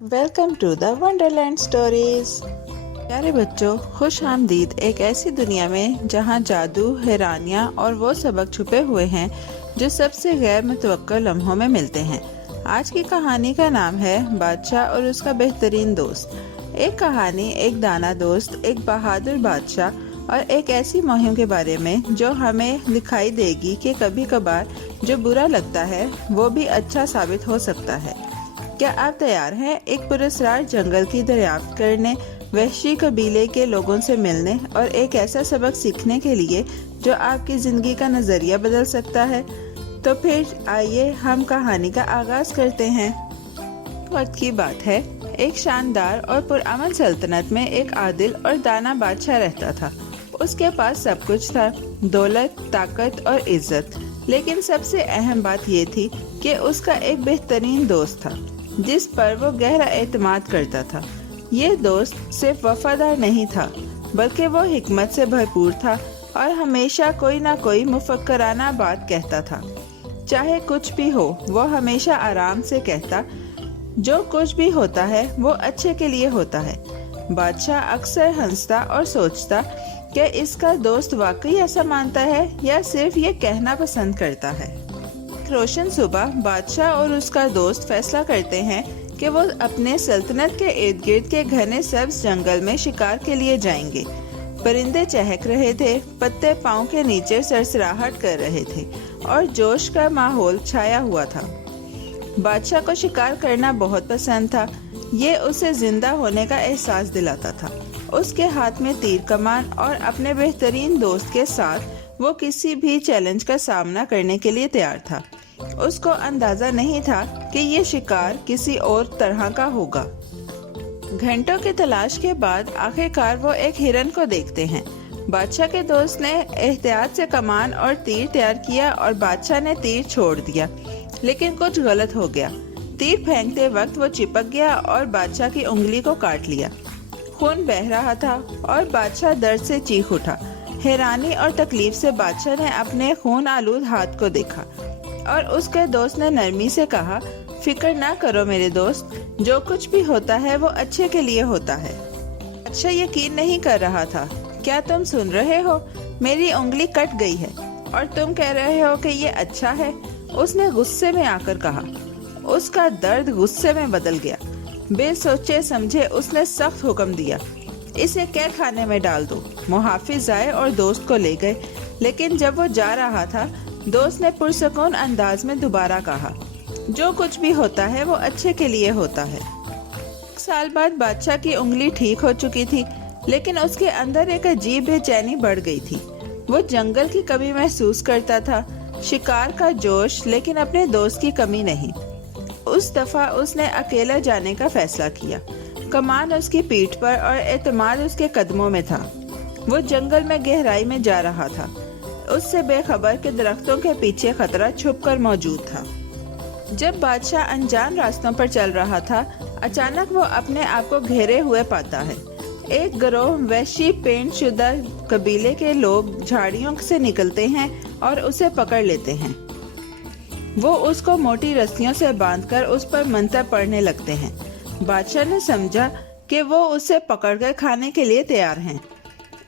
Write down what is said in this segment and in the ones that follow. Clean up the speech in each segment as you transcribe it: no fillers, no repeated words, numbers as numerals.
Welcome to the wonderland stories. प्यारे बच्चों, खुश आमदीद एक ऐसी दुनिया में जहां जादू, हैरानियां और वो सबक छुपे हुए हैं जो सबसे गैर मुतवक्का लम्हों में मिलते हैं। आज की कहानी का नाम है बादशाह और उसका बेहतरीन दोस्त। एक कहानी एक दाना दोस्त, एक बहादुर बादशाह और एक ऐसी मुहिम के बारे में जो हमें दिखाई देगी कि कभी कभार जो बुरा लगता है वो भी अच्छा साबित हो सकता है। क्या आप तैयार हैं एक पुरस्कार जंगल की दरियाफ्त करने, वहशी कबीले के लोगों से मिलने और एक ऐसा सबक सीखने के लिए जो आपकी जिंदगी का नजरिया बदल सकता है? तो फिर आइए हम कहानी का आगाज करते हैं। वक्त की बात है, एक शानदार और पुरअमन सल्तनत में एक आदिल और दाना बादशाह रहता था। उसके पास सब कुछ था, दौलत, ताकत और इज्जत। लेकिन सबसे अहम बात ये थी कि उसका एक बेहतरीन दोस्त था जिस पर वो गहरा एतमाद करता था। ये दोस्त सिर्फ वफादार नहीं था बल्कि वो हिकमत से भरपूर था और हमेशा कोई ना कोई मुफक्कराना बात कहता था। चाहे कुछ भी हो, वो हमेशा आराम से कहता, जो कुछ भी होता है वो अच्छे के लिए होता है। बादशाह अक्सर हंसता और सोचता कि इसका दोस्त वाकई ऐसा मानता है या सिर्फ ये कहना पसंद करता है। रोशन सुबह बादशाह और उसका दोस्त फैसला करते हैं कि वो अपने सल्तनत के इर्द गिर्द के घने सब्ज जंगल में शिकार के लिए जाएंगे। परिंदे चहक रहे थे, पत्ते पाँव के नीचे सरसराहट कर रहे थे और जोश का माहौल छाया हुआ था। बादशाह को शिकार करना बहुत पसंद था। ये उसे जिंदा होने का एहसास दिलाता था। उसके हाथ में तीर कमान और अपने बेहतरीन दोस्त के साथ वो किसी भी चैलेंज का सामना करने के लिए तैयार था। उसको अंदाजा नहीं था कि ये शिकार किसी और तरह का होगा। घंटों की तलाश के बाद आखिरकार वो एक हिरन को देखते हैं। बादशाह के दोस्त ने एहतियात से कमान और तीर तैयार किया और बादशाह ने तीर छोड़ दिया, लेकिन कुछ गलत हो गया। तीर फेंकते वक्त वो चिपक गया और बादशाह की उंगली को काट लिया। खून बह रहा था और बादशाह दर्द से चीख उठा। हैरानी और तकलीफ से बादशाह ने अपने खून आलूद हाथ को देखा और उसके दोस्त ने नरमी से कहा, फिक्र ना करो मेरे दोस्त, जो कुछ भी होता है वो अच्छे के लिए होता है। बादशाह यकीन नहीं कर रहा था। क्या तुम सुन रहे हो? मेरी उंगली कट गई है और तुम कह रहे हो कि ये अच्छा है? उसने गुस्से में आकर कहा। उसका दर्द गुस्से में बदल गया। बेसोचे समझे उसने सख्त हुक्म दिया, इसे कैद खाने में डाल दो। मुहाफिज आए और दोस्त को ले गए, लेकिन जब वो जा रहा था दोस्त ने पुरसकून अंदाज में दोबारा कहा, जो कुछ भी होता है वो अच्छे के लिए होता है। एक साल बाद बादशाह की उंगली ठीक हो चुकी थी, लेकिन उसके अंदर एक अजीब बेचैनी बढ़ गई थी। वो जंगल की कमी महसूस करता था, शिकार का जोश, लेकिन अपने दोस्त की कमी नहीं। उस दफा उसने अकेला जाने का फैसला किया। कमान उसकी पीठ पर और एतमाद उसके कदमों में था। वो जंगल में गहराई में जा रहा था, उससे बेखबर के दरख्तों के पीछे खतरा छुपकर मौजूद था। जब बादशाह अनजान रास्तों पर चल रहा था, अचानक वो अपने आप को घेरे हुए पाता है। एक गिरोह वहशी पेंट शुदा कबीले के लोग झाड़ियों से निकलते हैं और उसे पकड़ लेते हैं। वो उसको मोटी रस्सियों से बांधकर उस पर मंत्र पढ़ने लगते हैं। बादशाह ने समझा कि वो उसे पकड़कर खाने के लिए तैयार हैं।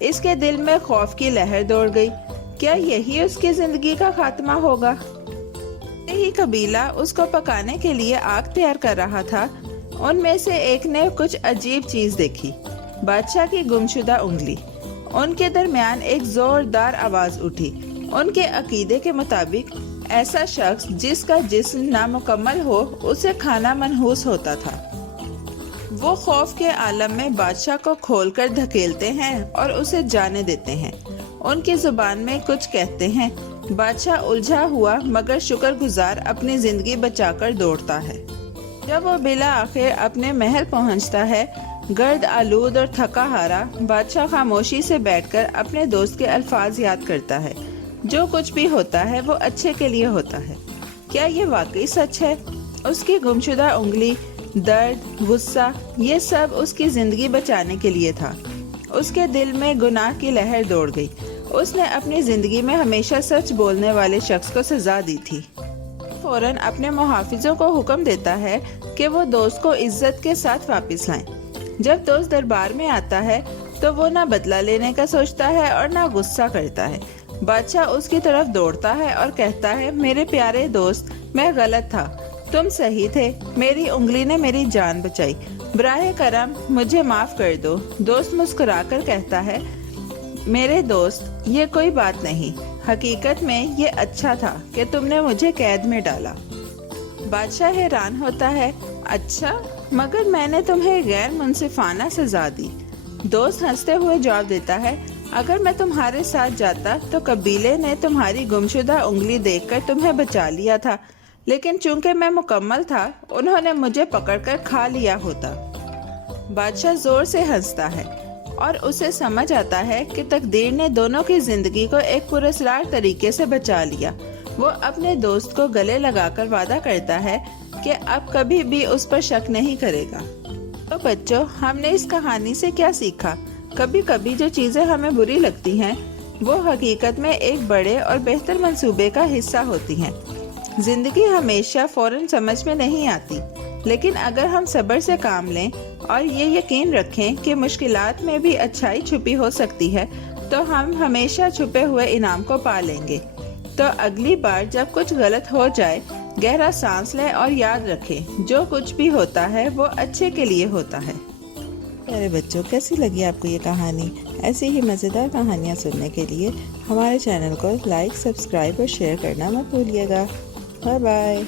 इसके दिल में खौफ की लहर दौड़ गई। क्या यही उसकी जिंदगी का खात्मा होगा? यही कबीला उसको पकाने के लिए आग तैयार कर रहा था। उनमें से एक ने कुछ अजीब चीज देखी, बादशाह की गुमशुदा उंगली। उनके दरमियान एक जोरदार आवाज उठी। उनके अकीदे के मुताबिक ऐसा शख्स जिसका जिस्म नामुकम्मल हो उसे खाना मनहूस होता था। वो खौफ के आलम में बादशाह को खोलकर धकेलते हैं और उसे जाने देते हैं। उनकी जुबान में कुछ कहते हैं। बादशाह उलझा हुआ मगर शुक्रगुजार अपनी जिंदगी बचाकर दौड़ता है। जब वो बिला आखिर अपने महल पहुंचता है, गर्द आलूद और थका हारा, बादशाह खामोशी से बैठकर अपने दोस्त के अल्फाज याद करता है, जो कुछ भी होता है वो अच्छे के लिए होता है। क्या ये वाकई सच है? उसकी गुमशुदा उंगली, दर्द, गुस्सा, ये सब उसकी जिंदगी बचाने के लिए था। उसके दिल में गुनाह की लहर दौड़ गई। उसने अपनी जिंदगी में हमेशा सच बोलने वाले शख्स को सजा दी थी। फौरन अपने मुहाफिजों को हुक्म देता है कि वो दोस्त को इज्जत के साथ वापस लाएं। जब दोस्त दरबार में आता है तो वो ना बदला लेने का सोचता है और ना गुस्सा करता है। बादशाह उसकी तरफ दौड़ता है और कहता है, मेरे प्यारे दोस्त, मैं गलत था, तुम सही थे, मेरी उंगली ने मेरी जान बचाई, बराए करम मुझे माफ कर दो। दोस्त मुस्कुराकर कहता है, मेरे दोस्त, ये कोई बात नहीं, हकीकत में ये अच्छा था कि तुमने मुझे कैद में डाला। बादशाह हैरान होता है, अच्छा, मगर मैंने तुम्हें गैर मुनसिफाना सजा दी। दोस्त हंसते हुए जवाब देता है, अगर मैं तुम्हारे साथ जाता तो कबीले ने तुम्हारी गुमशुदा उंगली देखकर तुम्हें बचा लिया था, लेकिन चूंकि मैं मुकम्मल था, उन्होंने मुझे पकड़कर खा लिया होता। बादशाह जोर से हंसता है और उसे समझ आता है कि तकदीर ने दोनों की जिंदगी को एक पुरस्कार तरीके से बचा लिया। वो अपने दोस्त को गले लगाकर वादा करता है कि अब कभी भी उस पर शक नहीं करेगा। तो बच्चों, हमने इस कहानी से क्या सीखा? कभी कभी जो चीजें हमें बुरी लगती हैं, वो हकीकत में एक बड़े और बेहतर मंसूबे का हिस्सा होती हैं। जिंदगी हमेशा फौरन समझ में नहीं आती, लेकिन अगर हम सब्र से काम लें और ये यकीन रखें कि मुश्किलात में भी अच्छाई छुपी हो सकती है, तो हम हमेशा छुपे हुए इनाम को पा लेंगे। तो अगली बार जब कुछ गलत हो जाए, गहरा सांस लें और याद रखें, जो कुछ भी होता है वो अच्छे के लिए होता है। प्यारे बच्चों, कैसी लगी आपको ये कहानी? ऐसी ही मज़ेदार कहानियाँ सुनने के लिए हमारे चैनल को लाइक, सब्सक्राइब और शेयर करना मत भूलिएगा। Bye bye.